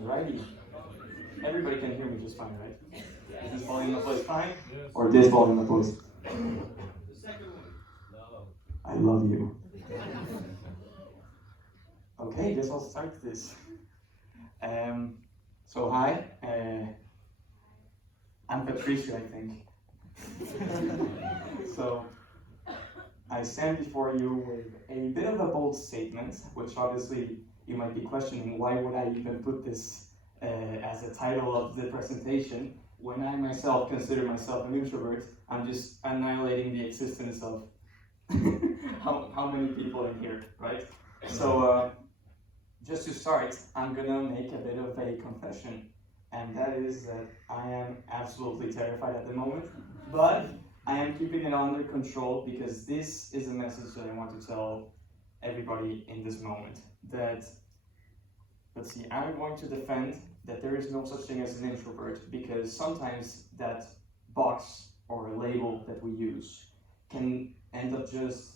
Alrighty. Everybody can hear me just fine, right? Is this volume of voice fine? Or this volume of voice? I love you. Okay, guess I'll start this. So hi, I'm Patricio, I think. So I stand before you with a bit of a bold statement, which obviously you might be questioning, why would I even put this as a title of the presentation when I myself consider myself an introvert? I'm just annihilating the existence of how many people in here, right? So just to start, I'm gonna make a bit of a confession, and that is that I am absolutely terrified at the moment, but I am keeping it under control because this is a message that I want to tell everybody in this moment. That, let's see, I'm going to defend that there is no such thing as an introvert, because sometimes that box or label that we use can end up just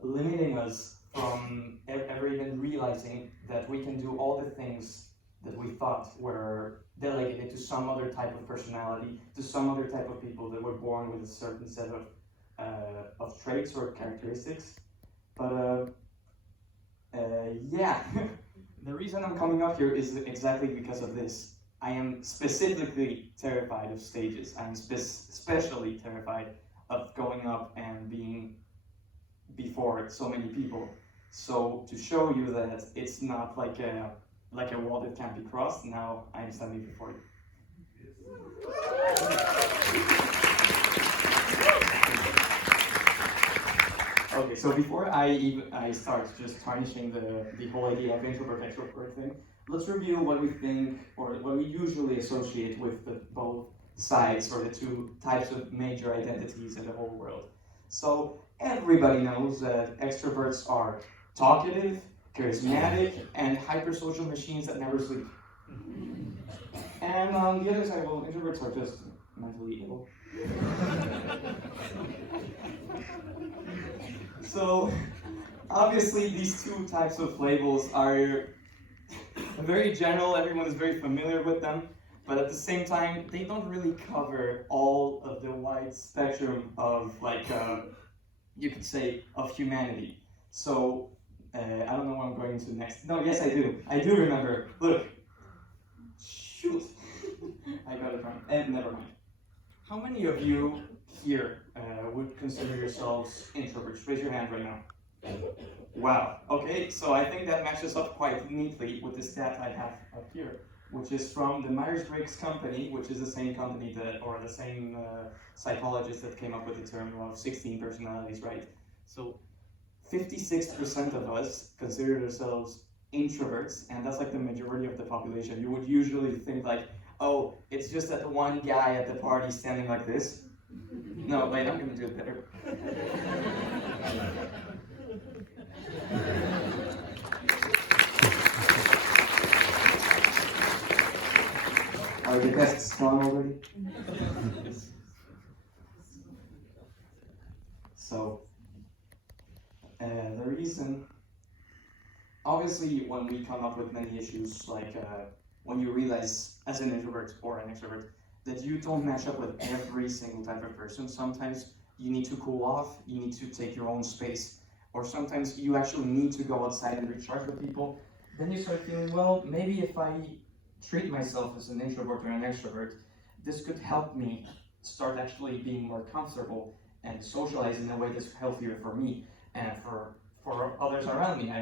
limiting us from ever even realizing that we can do all the things that we thought were delegated to some other type of personality, to some other type of people that were born with a certain set of traits or characteristics. But yeah, the reason I'm coming up here is exactly because of this. I am specifically terrified of stages. I'm especially terrified of going up and being before so many people. So to show you that it's not like a wall that can't be crossed, now I'm standing before you. Okay, so before I start just tarnishing the whole idea of introvert extrovert thing, let's review what we think or what we usually associate with both sides or the two types of major identities in the whole world. So everybody knows that extroverts are talkative, charismatic, and hypersocial machines that never sleep. And on the other side, well, introverts are just mentally ill. So obviously these two types of labels are very general, everyone is very familiar with them, but at the same time, they don't really cover all of the wide spectrum of, you could say, of humanity. So, I don't know what I'm going to next. No, yes, I do. I do remember. Look. Shoot. I got it wrong. And never mind. How many of you here would consider yourselves introverts? Raise your hand right now. Wow. Okay, so I think that matches up quite neatly with the stat I have up here, which is from the Myers-Briggs company, which is the same company or the same psychologist that came up with the term of 16 personalities, right? So 56% of us consider ourselves introverts, and that's like the majority of the population. You would usually think like, oh, it's just that one guy at the party standing like this. No, wait, I'm gonna do it better. Are the tests gone already? So, the reason, obviously, when we come up with many issues, like when you realize as an introvert or an extrovert that you don't match up with every single type of person, sometimes you need to cool off, you need to take your own space, or sometimes you actually need to go outside and recharge with people. Then you start feeling, well, maybe if I treat myself as an introvert or an extrovert, this could help me start actually being more comfortable and socialize in a way that's healthier for me and for others around me.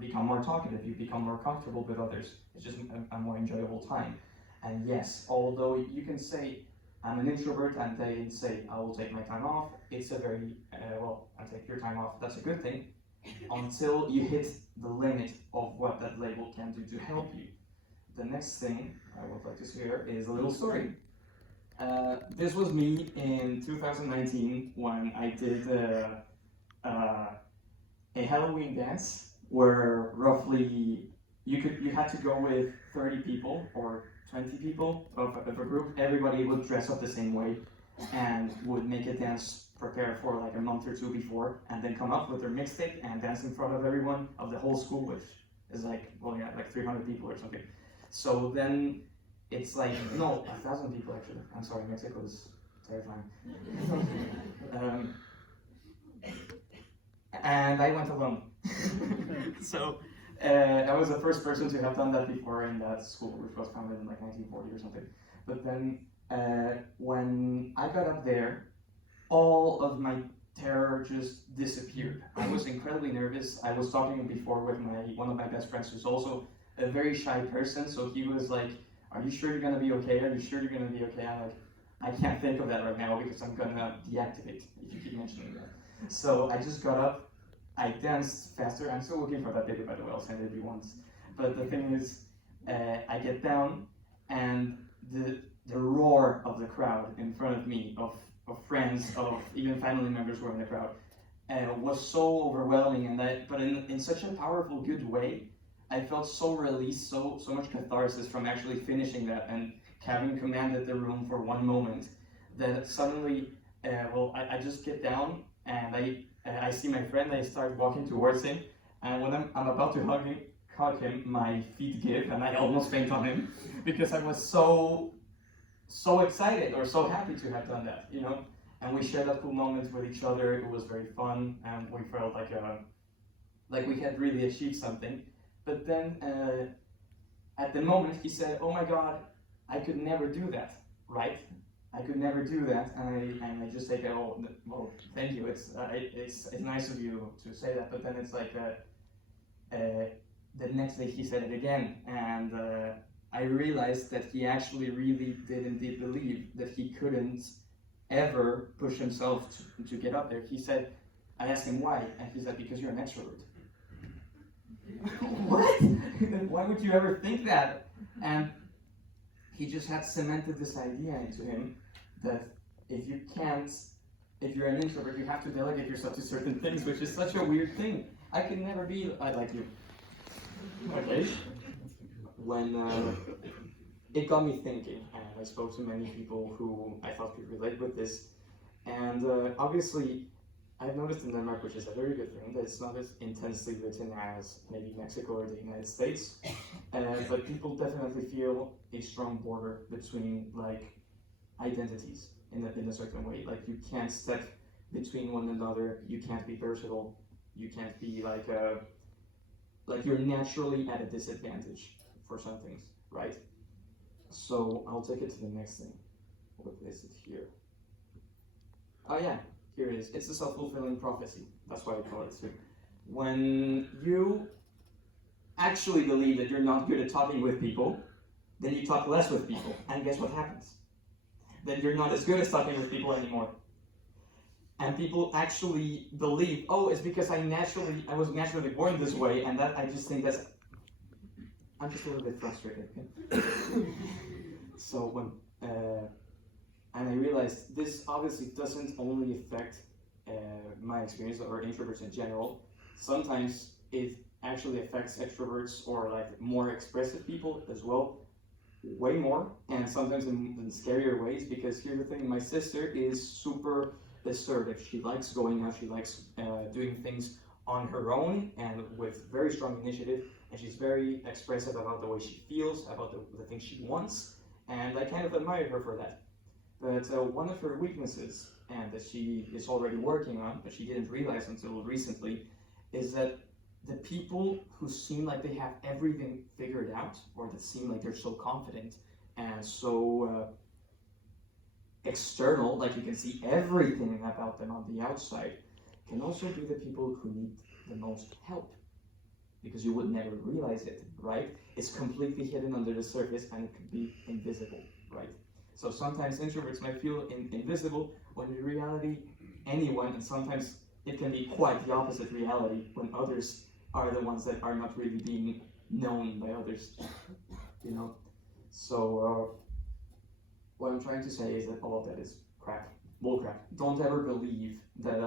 Become more talkative, you become more comfortable with others. It's just a more enjoyable time. And yes, although you can say I'm an introvert and they say I will take my time off, it's a very, I take your time off, that's a good thing, until you hit the limit of what that label can do to help you. The next thing I would like to share is a little story. This was me in 2019 when I did a Halloween dance where roughly you had to go with 30 people or 20 people of a group. Everybody would dress up the same way and would make a dance prepared for like a month or two before, and then come up with their mixtape and dance in front of everyone of the whole school, which is like, well, yeah, like 300 people or something. So then it's like, no, 1,000 people actually. I'm sorry, Mexico is terrifying. And I went alone. So I was the first person to have done that before in that school, which was founded in like 1940 or something. But then when I got up there, all of my terror just disappeared. I was incredibly nervous. I was talking before with one of my best friends who's also a very shy person. So he was like, "Are you sure you're gonna be okay? Are you sure you're gonna be okay?" I'm like, "I can't think of that right now because I'm gonna deactivate if you keep mentioning that." So I just got up, I danced faster. I'm still looking for that video, by the way. I'll send it to you once. But the thing is, I get down, and the roar of the crowd in front of me, of friends, of even family members who were in the crowd, was so overwhelming, and but in such a powerful, good way. I felt so released, so much catharsis from actually finishing that and having commanded the room for one moment, that suddenly, I just get down and I see my friend. I start walking towards him, and when I'm about to hug him, my feet give, and I almost faint on him because I was so excited or so happy to have done that, you know. And we shared that cool moment with each other. It was very fun, and we felt like we had really achieved something. But then at the moment he said, "Oh my God, I could never do that, right? I could never do that." And I just say, "Oh, well, thank you. It's nice of you to say that." But then it's like the next day he said it again, and I realized that he actually really did indeed believe that he couldn't ever push himself to get up there. He said, I asked him why, and he said, "Because you're an extrovert." What? Why would you ever think that? And he just had cemented this idea into him that if you're an introvert, you have to delegate yourself to certain things, which is such a weird thing. I could never be like you. Okay. When it got me thinking, and I spoke to many people who I thought could relate with this, and obviously I've noticed in Denmark, which is a very good thing, that it's not as intensely written as maybe Mexico or the United States, but people definitely feel a strong border between like identities in a certain way. Like you can't step between one another, you can't be versatile, you can't be like you're naturally at a disadvantage for some things, right? So I'll take it to the next thing. What is it here? Oh yeah, here it is. It's a self-fulfilling prophecy. That's why I call it too. When you actually believe that you're not good at talking with people, then you talk less with people. And guess what happens? Then you're not as good at talking with people anymore. And people actually believe, oh, it's because I was naturally born this way, and that I just think I'm just a little bit frustrated. Okay? So when and I realized this obviously doesn't only affect my experience or introverts in general. Sometimes it actually affects extroverts or like more expressive people as well, way more, and sometimes in scarier ways. Because here's the thing: my sister is super assertive. She likes going out. She likes doing things on her own and with very strong initiative. And she's very expressive about the way she feels, about the things she wants, and I kind of admire her for that. But one of her weaknesses, and that she is already working on, but she didn't realize until recently, is that the people who seem like they have everything figured out, or that seem like they're so confident and so external, like you can see everything about them on the outside, can also be the people who need the most help. Because you would never realize it, right? It's completely hidden under the surface and it could be invisible, right? So sometimes introverts might feel invisible when in reality anyone, and sometimes it can be quite the opposite reality when others are the ones that are not really being known by others, you know? So what I'm trying to say is that all of that is crap, bullcrap. Don't ever believe that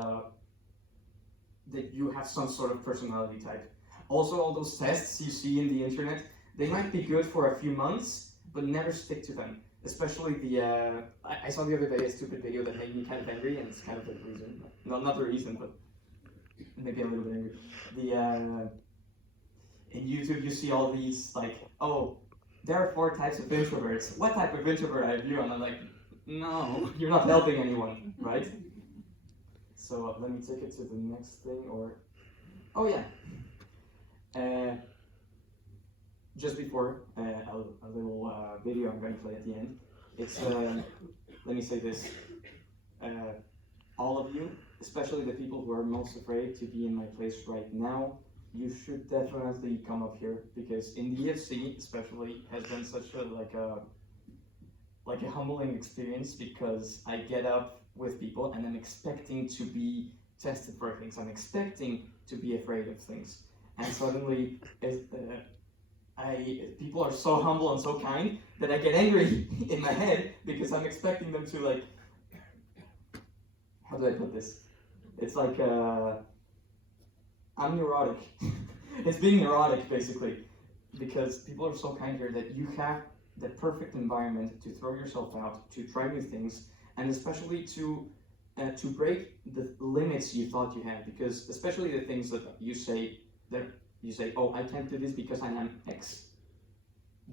that you have some sort of personality type. Also, all those tests you see in the internet, they might be good for a few months, but never stick to them. Especially I saw the other day a stupid video that made me kind of angry, and it's kind of the reason. No, not the reason, but maybe a little bit angry. in YouTube you see all these like, oh, there are 4 types of introverts. What type of introvert are you? And I'm like, no, you're not helping anyone, right? So let me take it to the next thing, or, oh yeah. Just before a little video I'm going to play at the end. It's, let me say this, all of you, especially the people who are most afraid to be in my place right now, you should definitely come up here, because in the EFC especially has been such a like a humbling experience, because I get up with people and I'm expecting to be tested for things. I'm expecting to be afraid of things, and suddenly people are so humble and so kind that I get angry in my head, because I'm expecting them to like, how do I put this? It's like I'm neurotic. It's being neurotic, basically, because people are so kind here that you have the perfect environment to throw yourself out, to try new things, and especially to break the limits you thought you had. Because especially the things that you say, oh, I can't do this because I am X.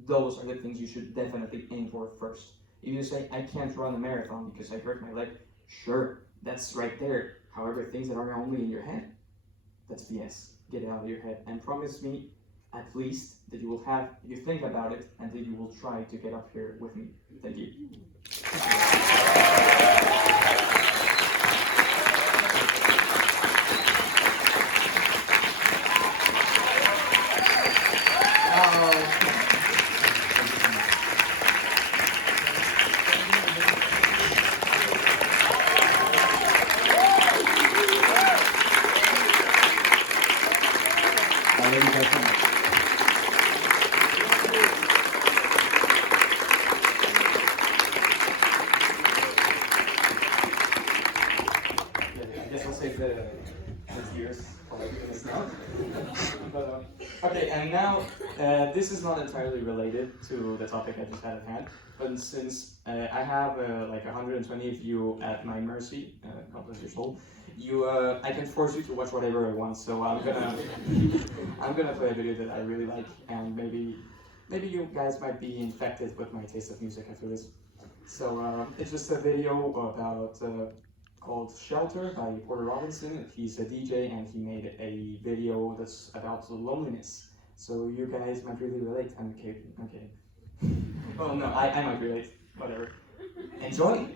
Those are the things you should definitely aim for first. If you say, I can't run a marathon because I hurt my leg, sure, that's right there. However, things that are only in your head, that's BS. Get it out of your head, and promise me at least that you think about it, and that you will try to get up here with me. Thank you. Okay, and now this is not entirely related to the topic I just had at hand, but since I have like 120 of you at my mercy, God bless your soul, I can force you to watch whatever I want. So I'm gonna play a video that I really like, and maybe you guys might be infected with my taste of music after this. So it's just a video about called Shelter by Porter Robinson. He's a DJ, and he made a video that's about loneliness. So you guys might really relate. I'm kidding. Oh no, I might relate. Whatever. Enjoy!